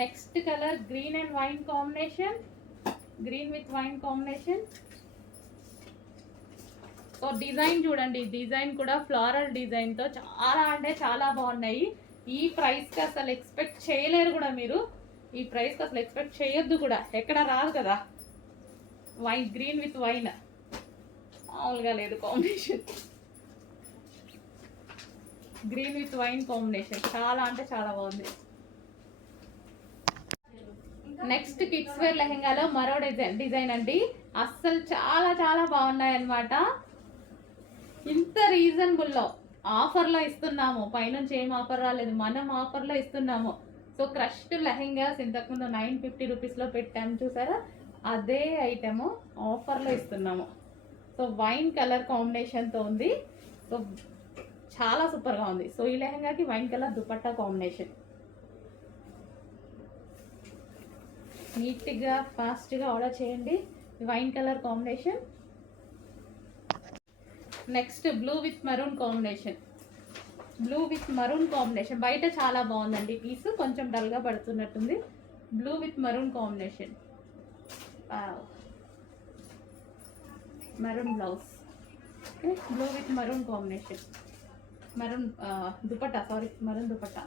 Next colour green and wine combination, green with wine combination. So design చూడండి, design కూడా floral డిజైన్తో చాలా అంటే చాలా బాగున్నాయి. ఈ ప్రైస్కి అసలు ఎక్స్పెక్ట్ చేయలేరు కూడా మీరు, ఈ ప్రైస్కి అసలు ఎక్స్పెక్ట్ చేయొద్దు కూడా, ఎక్కడ రాదు కదా. వైన్, గ్రీన్ విత్ వైన్ మామూలుగా లేదు combination. Green with wine combination చాలా అంటే చాలా బాగుంది. నెక్స్ట్ కిడ్స్ వేర్ లెహెంగాలో మరో డిజైన్ అండి. అస్సలు చాలా చాలా బాగున్నాయి అన్నమాట. ఇంత రీజనబుల్లో ఆఫర్లో ఇస్తున్నాము, పైనుంచి ఏం ఆఫర్ రాలేదు, మనం ఆఫర్లో ఇస్తున్నాము. సో క్రష్డ్ లెహెంగాస్ ఇంతకుముందు 950 రూపీస్లో పెట్టాము చూసారా, అదే ఐటెము ఆఫర్లో ఇస్తున్నాము. సో వైన్ కలర్ కాంబినేషన్తో ఉంది. సో చాలా సూపర్గా ఉంది. సో ఈ లెహెంగాకి వైన్ కలర్ దుపట్టా కాంబినేషన్. నీట్గా ఫాస్ట్గా ఆర్డర్ చేయండి. Wine colour combination. Next blue with maroon combination, blue with maroon combination. బయట చాలా బాగుందండి పీస్, కొంచెం డల్గా పడుతున్నట్టుంది. Blue with maroon combination, maroon blouse. Okay, blue with maroon combination, maroon dupatta, sorry maroon dupatta.